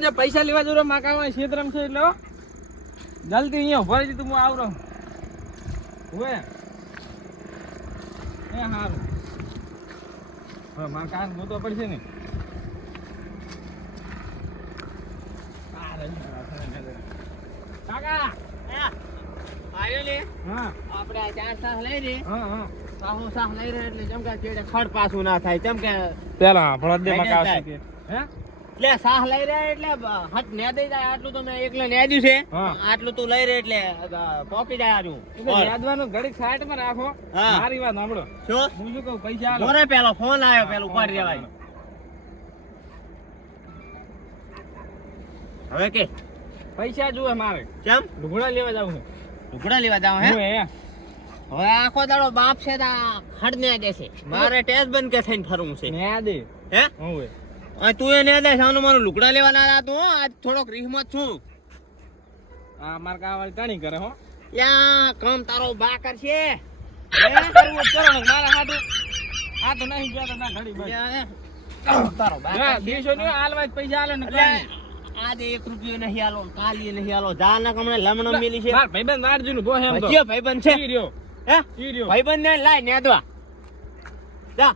જે પૈસા લેવા જોરો માકાવા ક્ષેત્રમ છે એટલે જલ્દી અહીંયા ભરી દીધું હું આવરો ઓએ એ હારું હા માકાન ગોતો પડશે ને કાકા આયો લે હા આપણે આ ચાર સાહ લઈ રે હા સાહુ સાહ લઈ રે એટલે જેમ કે ચેડે ખડ પાછું ના થાય જેમ કે પેલા ફળદ દે મકા આવશે હે લે સાહ લઈ રે એટલે હટ ને દઈ જાય આટલું તો મેં એકલે નેદ્યું છે હા. આટલું તું લઈ રે એટલે પોકી જાય આજુ યાદવાનું ઘડીક સાઈડ માં રાખો હા. મારી વાત સાંભળો શું હું શું કહું પૈસા આલો મોરે પેલો ફોન આવ્યો પેલું ઉપાડી દેવાય હવે કે પૈસા જોવે મારે કેમ લુગડા લેવા જાવ હું ઢુકડા લેવા જાવ હે હું હે હવે આખો દાડો બાપ છે તા ખડ ને દેશે મારે ટેસ્ટ બંધ કે થઈને ફરવું છે ને આ દે હે હું હે આ તું એ ને દે સાનું મારું લુગડા લેવા ના જાતો હો આજ થોડોક રીહમત છું આ માર કાવાળી તાણી કરે હો યા કામ તારો બા કરશે હે કરવું જ કરો ને મારા હાટુ આ તો નહીં ગયા તો ના ઘડી બસ કામ તારો બા જા કરશે. દેશો ને હાલવા જ પૈસા આલે ને એટલે આજે 1 રૂપિયો નહીં આલો કાલી નહીં આલો જા ના કમણે લમણો મિલી છે માર ભાઈબંધ વારજુ નું બોહે એમ તો કયો ભાઈબંધ છે ઈ રહ્યો હે ઈ રહ્યો ભાઈબંધ ને લાય નેદવા જા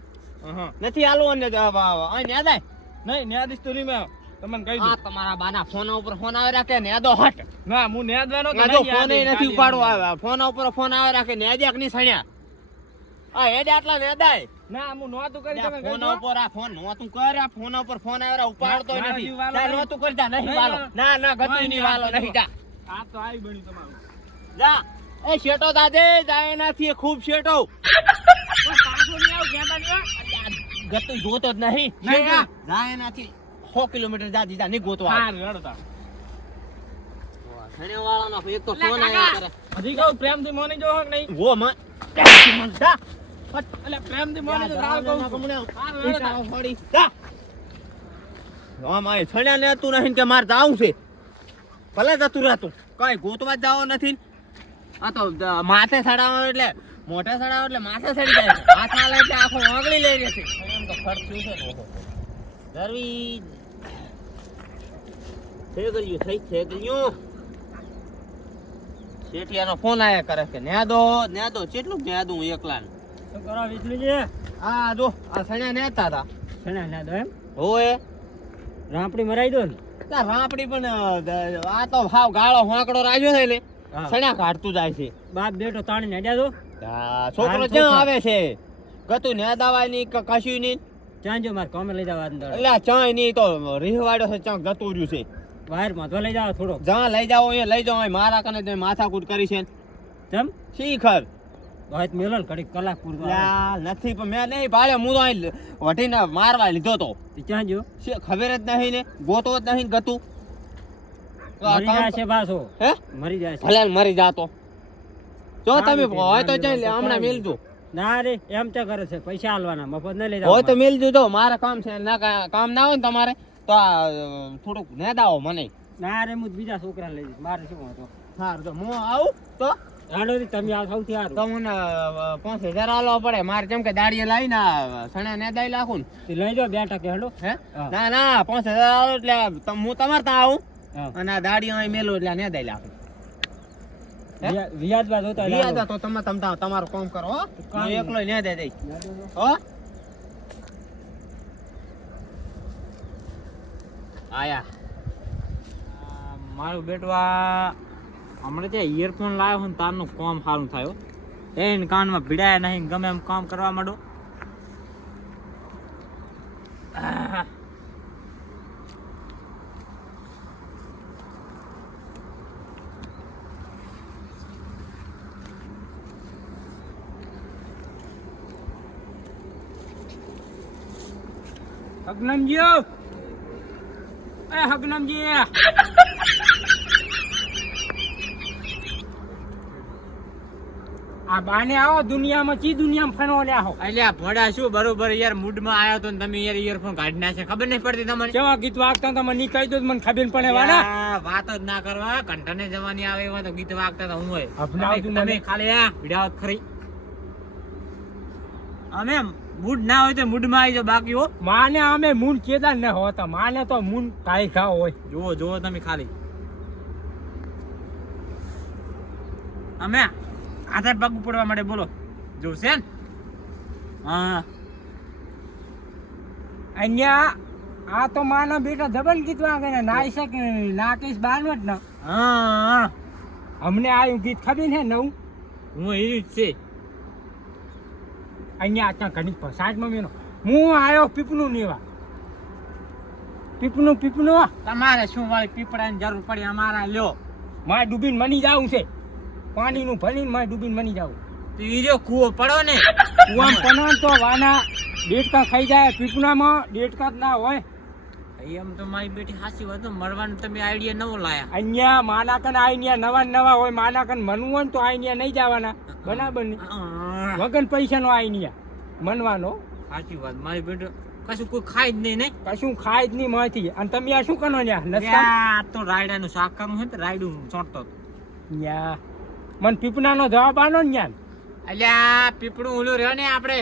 હા નથી આલો ને આ નેદાય નહીં ન્યાદિશ તો નહીં મેં તમને કહી આ દઉં તમારા બાના ફોન ઉપર ફોન આવે રાખે નેદો હટ ના હું નેદવાનો તો ના જો નહીં, ફોન આ નથી ખાલી ઉપાડવો આવે ફોન ઉપર ફોન આવે રાખે નેદ્યાક ની સણ્યા આ હેડે આટલા નેદાય ના હું નહોતું કરી તમે ફોન કહી દો. ઉપર આ ફોન નહોતું કર આ ફોન ઉપર ફોન આવે ઉપાડતો ના, નથી હજી વાલો જા નહીં. નહોતું કરતા નહીં નહીં, વાલો ના ના ગતું નહીં, નહીં વાલો આ તો નહીં જા આ તો આવી બન્યું તમારું જા એ શેટો દાદે જાય નાથી ખૂબ શેટો બસ પાછો નહીં આવ કહેતા નહીં હો. ગતું જોતો જ નહીં નહીં, શેટા જાય નાથી 100 કિલોમીટર જા દીધા નહીં ગોતવા હાર રડતા ધણે વાળાનો એક તો લે, ફોન કાકા. આવ્યા કરે હજી કહું પ્રેમથી મોની જો હક નહીં વો માં જા એટલે પ્રેમથી મોની જો રાવ કહું છું. હાર રડતા. છણ્યા ને તું નહીં કે મારે જાવું છે ભલે જતું રહેતું કઈ ગોતવા જ જાવ નથી આ તો માથે સડાવો એટલે મોઢે સડાવો એટલે માથે સડી જાય છે. હાથ હાલે એટલે આખો આંગળી લઈ રહેશે એમ તો ખર્ચ થયું છે ને ઓહો. ગરવી થઈ ગયું શેઠિયાનો ફોન આયા કરે કે ન્યાદો કેટલું ન્યાદું હું એકલા શું કરો વિષ્ણુજી આ જો આ સણ્યા નેતા હતા શેના ના દો એમ હોએ રાપડી મરાઈ દો ને ના રાપડી પણ આ તો ભાવ ગાળો હોંકડો રાખ્યો છે ને હા. સણ્યા કાઢતું જાય છે બાપ બેટો તાણી નડ્યા દો છોકરો હાલ ક્યાં છોકરો. આવે છે ગતું ને દાવાય ની કે કશું નહીં ચાંજો માર કોમે લઈ જાવ અંદર એટલે આ ચાય નહીં તો રીહવાડ્યો છે ચાં ગતું રહ્યું છે બહાર માં લઈ જાવ થોડો જ્યાં લઈ જાઓ અહીંયા લઈ જાઓ અહીં મારા કને તમે માથાકૂટ કરી છે કેમ શીખર વાત મેલો ને ઘડીક કલાક પૂરતો લા નથી પણ મેં નહીં પાડ્યો હું તો અહીં વટીને મારવા લીધો તો ચાંજો શી ખબર જ નહીં ને ગોતો જ નહીં ગતું તો આ મરી કામ જાય છે પાછો હે મરી જાય છે ભલે ને મરી જાતો જો ના તમે નથી, હોય તો ના ચાલ નથી, હમણાં કાંઈ મેલજો ના રે એમ તો કરે છે પૈસા આલવાના મફત નહીં લઈ જાવ હોય તો મેલજો જો મારે કામ છે ના કામ ના હોય ને તમારે તો આ થોડુંક નેદાવો મને ના રે હું બીજા છોકરા લઈ જઈશ મારે શું હતો સારું તો હું આવું તો હાલો રે તમે આવ સૌથી સારું તમને 5000 આલવા પડે મારે જેમ કે દાડીએ લાવીને સણે નેદાઈ નાખું ને તે લઈ જાઓ 2% હેડો હે હા. ના ના 5000 આલો એટલે હું તમારે ત્યાં આવું હા. અને આ દાડીઓ અહીં મેલું એટલે નેદાઈ નાખું હે? વ્યાજ બાદ હોતા રિયાદા તો તમે તમારું કામ કરો હો હું એકલો નેદાઈ દઈ હો આયા મારું બેટવા હમણાં ત્યાં ઇયરફોન લાવ્યો ને તારનું કામ સારું થયો એને કાનમાં ભીડાયા નહીં ગમે એમ કામ કરવા માંડો હગનમજી એ હગનમજી આ બાને આવો દુનિયામાં ચી દુનિયામાં ફરવા લ્યા હો અલ્યા ભડા શું બરોબર યાર મૂડમાં આવ્યો તો ને તમે યાર ઇયરફોન કાઢી નાખે ખબર નહીં પડતી તમને કેવા ગીત વાગતા તમે ની કહી દો તો મને ખબર પડે વાના યા, વાત જ ના કરવા કંઠને જવાની આવે એવા તો ગીત વાગતા હતા હું હોય અપનાવતું તમે મને. ખાલી આ વિડાવત ખરી અમે મૂડ ના હોય તો મૂડમાં આવી જાઓ બાકી હો. માને અમે મૂન કેદાર ન હોતા, માને તો મૂન કાઈ ઘા હોય. જુઓ તમે ખાલી અમે આધાર પગ પડવા માટે બોલો જોશે ને. હા અહીંયા આ તો માનો બેટા જબન ગીત વાગે નાઈ શકે નાકેશ બાનવટ ને. હા અમને આયું ગીત ખબર છે નવું. હું એ જ છે. અહીંયા ત્યાં ઘણી પસાજ મમ્મીનો હું આવ્યો પીપનું નીવા. પીપનું તમારે શું વાળી પીપળાની જરૂર પડી અમારા લ્યો. મારે ડૂબીને મની જાવું છે, પાણીનું ભરીને મારે ડૂબીને મની જાવું. તો ઈ રહ્યો કૂવો પડો ને. કુવામ પનાન તો વાના ડેટકા ખાઈ જાય, પીપણામાં ડેટકા જ ના હોય. એમ તો મારી બેટી હાસી વાત, મરવાનું તમે આઈડિયા નવો લાયા. અહીંયા માના કન આઈનિયા નવા નવા હોય, માના કન મનવું હોય ને તો આઈનિયા નહીં જવાના, બરાબર ને. વગર પૈસાનો આઈનિયા મનવાનો. સાચી વાત, મારી બેટી કશું કોઈ ખાય જ નહીં ને. કશું ખાય જ નહીં માંથી. અને તમે આ શું કરો ન્યા? આ તો રાયડાનું શાક કરવું છે ને, રાયડું ચોંટતો હતો. ન્યા મને પીપણાનો જવાબ આનો ને ન્યા. અલ્યા પીપળું ઓલું રહ્યો ને, આપણે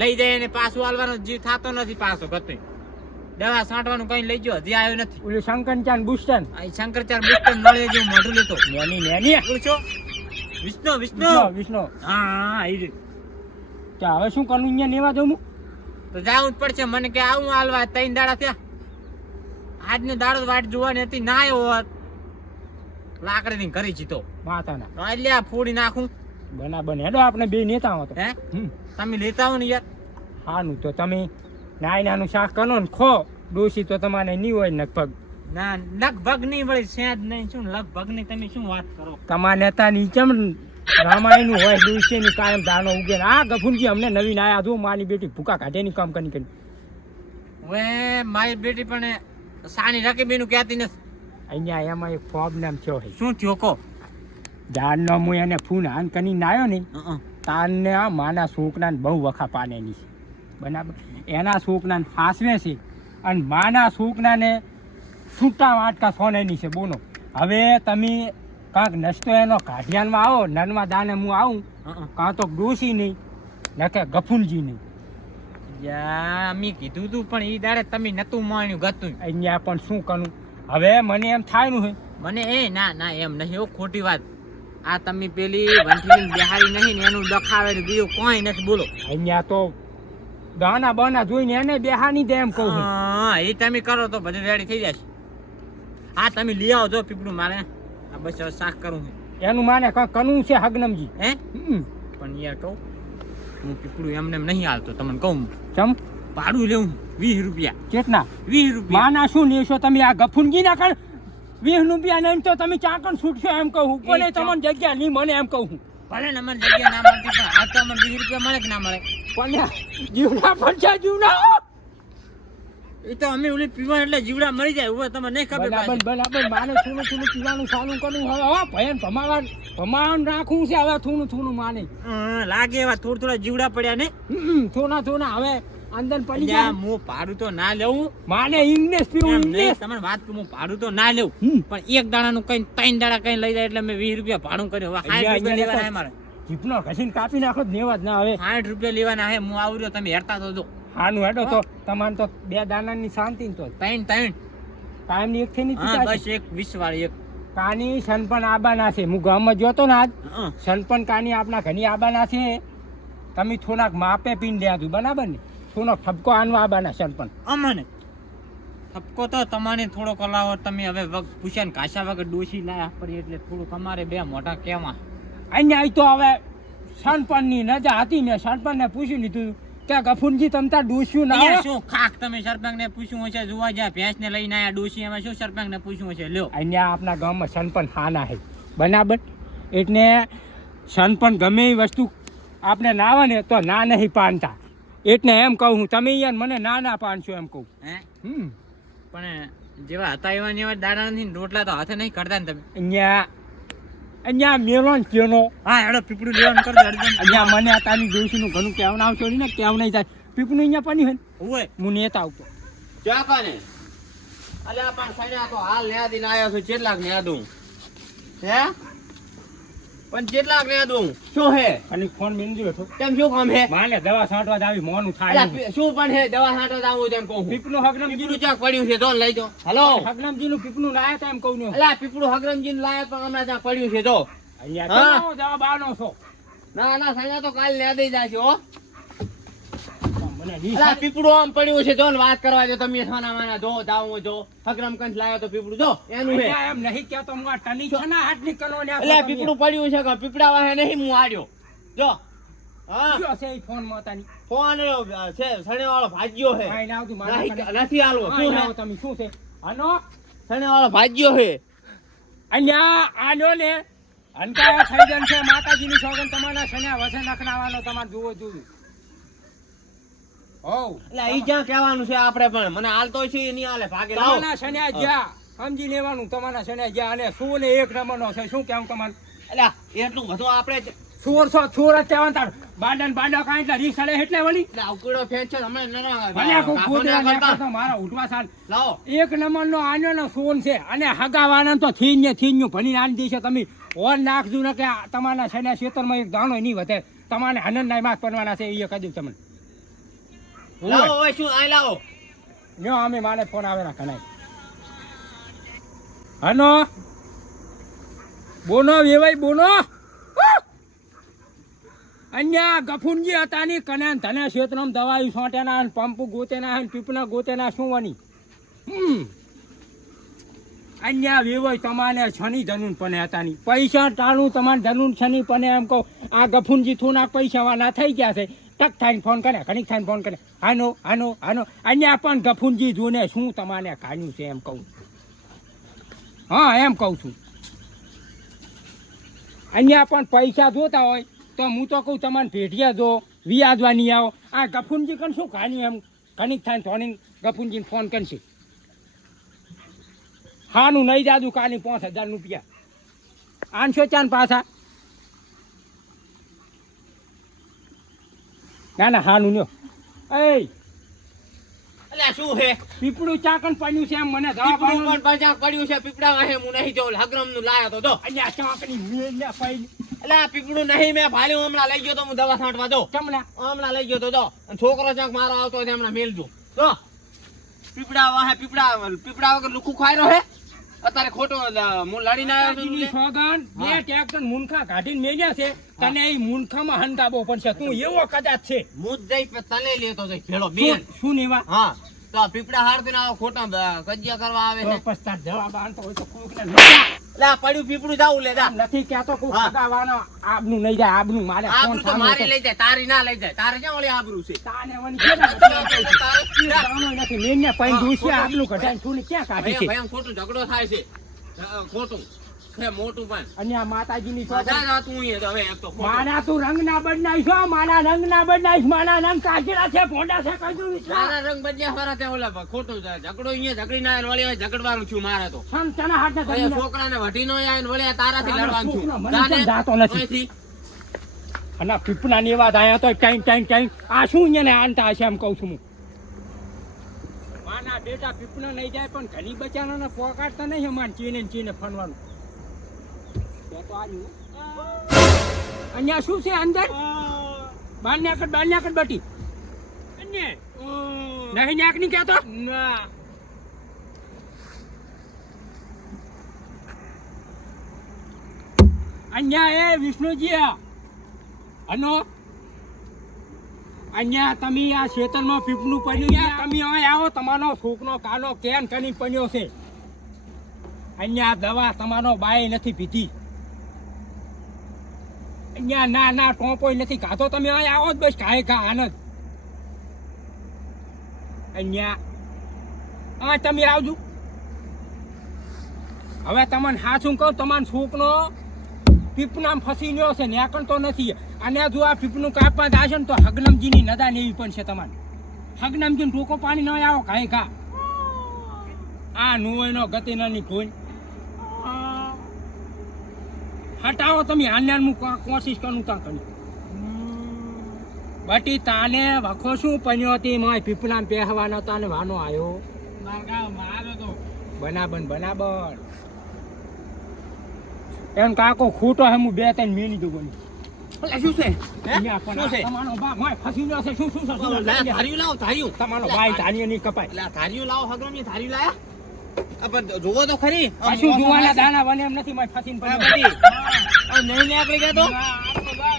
લઈ જઈએ ને પાછું હાલવાનો જીવ થતો નથી. પાછો ગતું દવા છાંટવાનું કઈ લઈ ગયો, હજી આવ્યો નથી. ઓલું શંકરચાન બુસ્ટન આ શંકરચાર બુસ્ટન મળે જેવું મોઢું લેતો. નેની પૂછો વિષ્ણુ. હા એ રીતે. ત્યાં હવે શું કરવું અહીંયા નેવા જવું? તો જાવું જ પડશે. મને કે આવું હાલવા 3 દાડા થયા. આજનો દાડો વાટ જોવાની હતી, ના આવ્યો હોત લાકડીની કરી જીતો માતાના અલ્યા ફોડી નાખું. બરાબર હેડો આપણે બે નેતા હતો. હે તમે લેતા હો ને યાર. હાનું તો તમે નાનું શાક કરો ને ખો ડોસી તો તમારે નહીં હોય લગભગ. ના લગભગ નહીં વળી સેજ નહીં. શું લગભગ નહીં, તમે શું વાત કરો? તમારા નેતાની ચમ રામાયણ નું હોય, ડોસીની કાયમ દાનો ઉગે. આ ગફુનજી અમને નવીન આયા જો મારી બેટી ભૂકા કાઢેની કામ કરી. હવે મારી બેટી પણ સાની રકીબીનું કહેતી નથી. અહીંયા એમાં એક પ્રોબ્લેમ થયો છે. શું થયો કો? જાનનો હું એને ફૂન હાન કરીને આવ્યો ને, તારને આ માના છોકરાને બહુ વખા પાડેની છે, બરાબર. એના છોકરાને ફાસવે છે અને માના છોકરાને છૂટા વાટકા સોનેની છે. બોલો હવે તમે કાંક નસ્તો એનો કાઢિયાનમાં આવો, નનમાં દાને હું આવું, કાં તો ડોસી નહીં નકે ગફુનજી નહીં. મેં કીધું તું પણ ઈ દાડે તમે નતું માન્યું ગતું. અહીંયા પણ શું કરું હવે? મને એમ થાય છે મને ના એમ નહીં હો, ખોટી વાત. આ તમે પેલી વંઠીની બિહારી નહીં ને એનું દખાવે બીજું કોઈ નથી. બોલો અહીંયા તો ગાના બાના જોઈને એને બેહાની દે એમ કહું. હા એ તમે કરો તો બધું રેડી થઈ જશે. હા તમે લઈ આવો જો પીપળું. મારે આ બસ હવે શાક કરવું છે. એનું માને કનું છે હગનમજી. હે પણ યાર કહું, હું પીપળું એમને નહીં હાલતો. તમને કહું ચમ ભાડું લેવું 20 રૂપિયા. કેટલા? 20 રૂપિયા. માના શું લેશો તમે? આ ગફુનજી ના કણ 20 રૂપિયા નહીં તો તમે ચાકણ છૂટશો એમ કહું. કોને તમને જગ્યા નહીં મને એમ કહું. ભલે ને અમારી જગ્યા ના મળતી પણ આ તો અમને 20 રૂપિયા મળે કે ના મળે? પણ જીવડા પડશે જીવડા. એ તો અમે ઓલી પીવા એટલે જીવડા મરી જાય. હવે તમને નહીં ખબર. બરાબર માને થોડું પીવાનું ચાલુ કરવું. હવે ભયન ભમાવાનું રાખવું છે. હવે થોડું માને લાગે એવા થોડા જીવડા પડ્યા ને. થોડા હવે અંદર પડી જાય. હું ભાડું તો ના લેવું. માને ઇંગ્લિશ પીવું. ઇંગ્લિશ તમને વાત કરું, હું ભાડું તો ના લેવું પણ એક દાડાનું કઈ 3 દાડા કઈ લઈ જાય એટલે મેં 20 રૂપિયા ભાડું કર્યું. હવે 60 રૂપિયા લેવાના મારે. જીપનો ઘસીને કાપી નાખો નેવા જ ના. હવે 60 રૂપિયા લેવાના હે. હું આવું રહ્યો, તમે હેરતા તો જો. હાનું હેડો તો તમારે તો 2 દાનાની શાંતિ તો 3 ટાઈમ ની એક થી ની બસ એક 20 વાળી એક કાની સનપન આબાના છે. હું ગામમાં જોતો ને આજ સનપન કાની આપણા ઘણી આબાના છે. તમે થોડાક માપે પીને દેતું બરાબર ને. થોડોક ઠપકો આનવા આબાના સનપન અમને ઠપકો તો તમારે થોડો કલાવો. તમે હવે પૂછ્યા ને કાશા વગર ડોસી લાયા પડી એટલે થોડુંક અમારે બે મોઢા કેવા. અહીંયા તો હવે સનપન ની નજા હતી. મેં સનપન ને પૂછી લીધું કે ગફુનજી તમતા ડોસ્યું ના શું ખાક તમે સરપંચ ને પૂછ્યું હશે? જોવા જ્યાં ભેંસ ને લઈને આયા ડોસી, એમાં શું સરપંચ ને પૂછ્યું હશે? લ્યો અહીંયા આપણા ગામમાં સનપન હાના છે બરાબર. એટલે સનપન ગમે એ વસ્તુ આપણે ના આવે ને તો ના નહીં પાડતા. એટલે એમ કહું તમે યાર મને ના પાડશો એમ કહું. હે પણ જેવા હતા એવા દાડા નથી. રોટલા તો હાથે નહીં કરતા ને તમે. અહીંયા મેલો ને કેનો. હા હેડો પીપળું લેવાનું કરજો. અહીંયા મને આ તારી ડોસીનું ઘણું કેવું ના આવશો ને કેવું નહીં થાય. પીપળું અહીંયા પાણી હોય હું નેતા આવતો ક્યાં કાને અલ્યા પણ સાઈડ તો હાલ ન્યા દીને આયો છું. કેટલાક ન્યા દઉં હે પણ કેટલાક ને દઉં શું હે અને ફોન મિલજો હતો કેમ શું કામ હે માને દવા છાંટવા જ આવી મોનું થાય અલા, શું પણ હે દવા છાંટો જાવું તેમ કહું પીપનું હગરમજી પીપળું ચાક પડ્યું છે તો લઈ જાઓ હલો હગરમજી નું પીપનું લાયા તા એમ કહું ને અલા પીપળું હગરમજી લાયા પણ હમણાં ત્યાં પડ્યું છે તો અહીંયા હા. તો જવાબ આનો છો ના ના સણા તો કાલ લે દઈ જાય છે હો મને ની અલા પીપળું આમ પડ્યું છે જો ને વાત કરવા દો તમે સોના માના જો જાવું જો હગરમ કંઠ લાયો તો પીપળું જો એનું હે અહીંયા એમ નહીં કહેતો હું આ ટની છે ને હાથની કલો ને એટલે પીપળું પડ્યું છે કે પીપળા વાહે નહીં હું આડ્યો જો હા કયો છે ઈ ફોન માતાની ફોન છે સણે વાળો ભાજ્યો હે કાઈ ના આવતું મારા કને. નથી આલવો કાંઈ શું ના હે આવો તમે શું છે આનો સણે વાળો ભાજ્યો હે અહીંયા આનો ને અનકાયા થઈ જન છે માતાજીની સોગન તમારા શન્યા વસે નખનાવાનો તમારે જુઓ જોયું હોવ એટલે ઈ જ્યાં કહેવાનું છે આપણે પણ મને હાલતો છે નહીં હાલે ભાગે લાવો તમારા શન્યા જ્યાં સમજી લેવાનું તમારા શન્યા જ્યાં અને શું ને એક નંબરનો છે શું કેવું તમારે એટલે એટલું બધું આપણે ચોર જ કહેવાનું તાર બાંડા કાંઈ એટલે રીસ અડે એટલે વળી એટલે અવકડો ફેંચ છે અમે ભલે કોઈ ગોદડા નેકળો તો મારા ઉઠવા સાલ લાવો એક નંબરનો આનો સોન છે અને હગાવાના તો થીન્યું ભણીને આની દેશે તમે ઓર નાખજો ને કે આ તમારા શન્યા ક્ષેત્રમાં એક દાણો નહીં વધે તમારે આનંદના માસ પડવાના છે એ કહી તમને લાવો ઓય શું આ લાવો લ્યો અમે માને ફોન આવે ના કનાય હનો બોનો વેવાય બોનો અહીંયા ગફુનજી હતા ની કને ધને ક્ષેત્રમાં દવાઈ છોટેના ને પંપ ગોતેના ને પીપના ગોતેના શું વની અહીંયા વેવાય તમારે છની ધનુન પણ હતા ની પૈસા ટાણું તમારે ધનુન છની પણ એમ કહો આ ગફુનજી થોડા પૈસા વાળા થઈ ગયા છે ટક થાઈને ફોન કરે ઘણીક થાઈને ફોન કરે આનો અહીંયા પણ ગફુનજી જોને શું તમારે કાઢ્યું છે એમ કહું હા એમ કહું છું અહીંયા પણ પૈસા જોતા હોય તો હું તો કહું તમારે ભેટિયા જો વ્યાજવાની આવો આ ગફુનજી કન શું કાઢ્યું એમ ઘણીક થાઈને થોડીને ગફુનજીને ફોન કરશે હાનું નહીં જાદુ કાલી 5,000 રૂપિયા આનશો ચાન પાછા ના હાનું લ્યો એ એટલે શું હે પીપળું ચાકણ પડ્યું છે એમ મને જવાબ પીપળું આલો. પણ પાછા પડ્યું છે પીપળા વાહે હું નહીં જોઉં હગરમ નું લાયો તો જો અહીંયા ચાકણી મેલ્યા પડી એટલે આ પીપળું નહીં મેં ભાલ્યું હમણાં લઈ ગયો તો હું દવા છાંટવા દો ચમલા હમણાં લઈ ગયો તો જો અને છોકરો ચાક મારો આવતો હોય તો હમણાં મેલજો જો પીપળા વાહે પીપળા વગર લુખું ખાઈ રહ્યો હે અત્યારે ખોટો હું લડીને આવ્યો છું માતાજીની સોગન બે ટ્રેક્ટર મુનખા કાઢીને મેલ્યા છે તને એ મુનખામાં હંતાબો પડશે તું એવો કદાચ છે હું જ જઈ તને લેતો જઈ ભેળો બેન શું નેવા હા તો આ પીપળા હારતીને આવો ખોટા કજિયા કરવા આવે છે પસ્તાર જવાબ આનતો હોય તો કોકને લે આ પડ્યું પીપળું જાવું લે જા નથી કહેતો કોઈ હા. સગાવાનો આબનું નહીં જાય આબનું મારે ફોન આબરૂ તો સામે મારી તો. લઈ જાય તારી ના લઈ જાય તારે ક્યાં ઓલી આબરૂ છે તાને વળી કેના દાણો નથી મેને પૈન દુસી આબનું કઢાઈને તું ક્યાં કાઢી છે ભાઈ ખોટું ઝઘડો થાય છે ખોટું છે મોટું પણ અને આ માતાજીની સોગન જા તું અહીંયા તો હવે એક તો ખોટું. મારા તું રંગ ના બદલાઈશ હો, મારા રંગ ના બદલાઈશ મારા રંગ કાચેલા છે ભોંડા છે કજુ તારા રંગ બદલ્યા ખરા તે ઓલા ખોટું છે. ઝઘડો અહીંયા ઝઘડી ના આવીને વળી હવે ઝઘડવાનું છું મારે તો સંતના હાથને અહીંયા ધરીને છોકરાને વઢી નો આવીને વળી આ તારાથી તારા લડવાનું છું છોકરા મને જાને કેમ જાતો નથી? અહીંથી. અને આ પીપળાની વાત આયા તો ટાઈમ આ શું અહીંયા ને આનતા હશે એમ કહું છું હું માના બેટા પીપળા નહીં જાય પણ ઘણી બચારાને પોકાડતા નહીં અમારે ચીને ફરવાનું તો આવ્યું અહીંયા શું છે અંદર બાર નાકડ બટી નહીં નાક ની કહેતો ના અહીંયા એ વિષ્ણુજી અનો અહીંયા તમે આ ખેતરમાં પીપળું પડ્યું છે તમે અહીં આવો તમારો છોકરો કાનો કેન કરી પડ્યો છે અહીંયા દવા તમારો બાય નથી પીધી અહીંયા ના ટોપોય નથી ખાતો તમે અહીં આવો જ બસ ખાય ખા આનંદ અહીંયા હા તમે આવજો હવે તમને હાચું કહું તમારો છોકરો પીપનામ ફસી ગયો છે નેકળતો નથી અને જો આ પીપનું કાપવા જશે ને તો હગનમજીની નદાન એવી પણ છે તમારે હગનમજીને ટોકો પાણી ન આવો કાંઈ ખા આ નો ગતિ નાની કોઈ હટાવો તમે હાલ્યાન હું કોશિશ કરું ત્યાં કરી બટી તાને વખો શું પન્યો હતી મોય પીપલામ પહેવાનો તાને વાનો આવ્યો મારો તો બનાબન એમ કાકો ખોટો હે હું 2-3 મેલી દઉં બની એટલે શું છે હે? મેં પણ શું છે? તમારો બા મોય ફસી ગયો છે શું શું છે? લા, ધાર્યું લાવો, ધાર્યું. તમારો બાઈ ધારીએ નહીં કપાય લા, ધાર્યું લાવો, હગરામજી, ધાર્યું લાયા? આ પણ જોવો તો ખરી. આમ કશું મોઢું જોવાના મારે. દાણા બને એમ નથી મોય ફસીને આ પડ્યો બધી. આ નહીં નીકળી ગયા તો?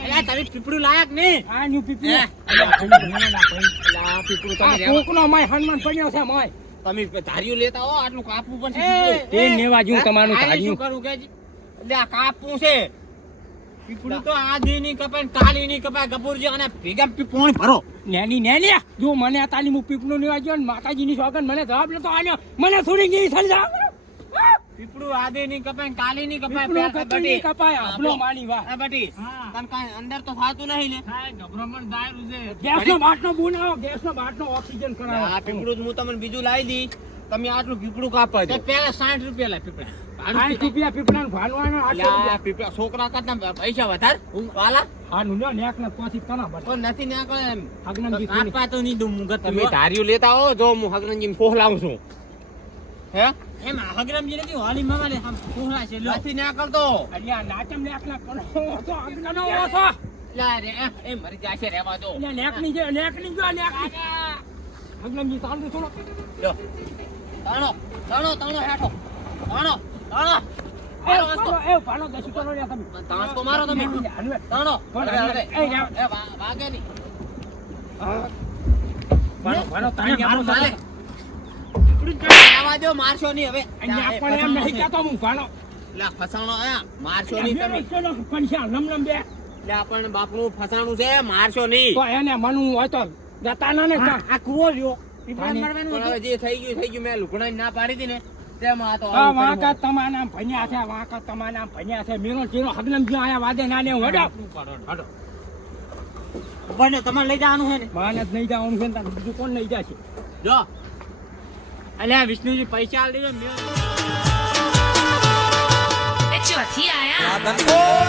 એટલે તમે પીપળું લાયક નહીં. આ ન્યુ પીપળું હે? અલ્યા, ભાઈ, મને ના ભાઈ. લા, પીપળું આ તમે રહેવા. કોકનો મોય હનુમાન પડ્યો છે મોય તમે ધાર્યું લેતા હો, આટલું કાપવું પણ છે. એ, પીપળું. તે નેવા જેવું તમારું આને ધાર્યું. શું કરું કે જી? એટલે આ કાપવું છે. પીપળું તો આધી નહીં કપાય ને કાલી નહીં કપાય ગપુરજી, અને ભેગા પોણી ભરો. નેની નેની જો મને આ તાલી હું પીપળું લેવા ગયો ને માતાજીની સોગન મને જવાબ લેતો આલ્યો મને થોડી ગઈ સમજા પીપળું આધી નહીં કપાય ને કાલી નહીં કપાય. પીપળું પેલા કતરી નહીં કપાય આપણો માની વાત આ બટી. હા. તને કાંઈ અંદર તો થાતું નહીં ને. હા, ગભરામણ દાયરું છે. ગેસનો બાટલો બનાવો ગેસનો બાટલો ઓક્સિજન આ કરાવો પીપળું જ હું તમને બીજું લાવી દી. તમે આટલું પીપળું કાપવા તો દો. પેલા 60 રૂપિયા લાય પીપળા. 60 રૂપિયા પીપળાનું ભાનવાનો 800 એટલે આ રૂપિયા પીપળા છોકરા કરતા પૈસા વધાર વાલા હાનું લ્યો નેક ને પછી કના બટ તો નથી નીકળે એમ. અગ્નજી કાપા તો નહીં દઉં હું ગતું. તમે ધાર્યું લેતા હો, જો હું હગરનજી ફોહલાવું છું. હે? એમ હગરામજી નથી હોલી મામાને આમ ફોહલા છે લ્યો. નથી નીકળતો. અલ્યા નાચમ નેક ના કરો તો અગ્નનો ઓછો લા રે, એ મરી જાશે, રહેવા દો. એટલે નેકની જો નેકની અગ્નજી ચાલુ થોડો લ્યો. તાણો, તાણો, તાણો હેઠો. તાણો, તાણો. એ મારો વાંચતો. એ ભાનો દસી કરો લ્યા તમે તાણ તો મારો તમે. હલવે તાણો. પણ હવે, હવે. એ જા. એ વાગે નહીં. ભાનો તાણી મારો આપણો ચાલે. ચાલે રહેવા દો, મારશો નહીં હવે. અહીંયા લા, એ પણ એમ ફસાણો નહીં છે. કહેતો હું ભાનો લા, ફસાણો આયા. મારશો નહીં તમે. પૈસા લમ બે એટલે આપણને બાપનું ફસાણું છે, મારશો નહીં. તો એને મનવું હોય તો જતાના ને કાં. આ કૂવો લ્યો. પીપળા આની- મારવાનું પણ હવે હતું. જે થઈ ગયું મેં લુકડાની ના પાડી હતી ને તેમાં આ તો આ વાંકા તમારા ભણ્યા છે વાંકા તમારા ભણ્યા છે મેરો ચીરો હગલમ જ્યાં આયા વાદે નાને હું હડો બને તમારે લઈ જવાનું છે ને. માને જ નહીં જવાનું છે ને તારે બીજું કોણ લઈ જશે જો અલ્યા વિષ્ણુજી પૈસા આલી દેજો. Hecho así, allá. Adam Cole.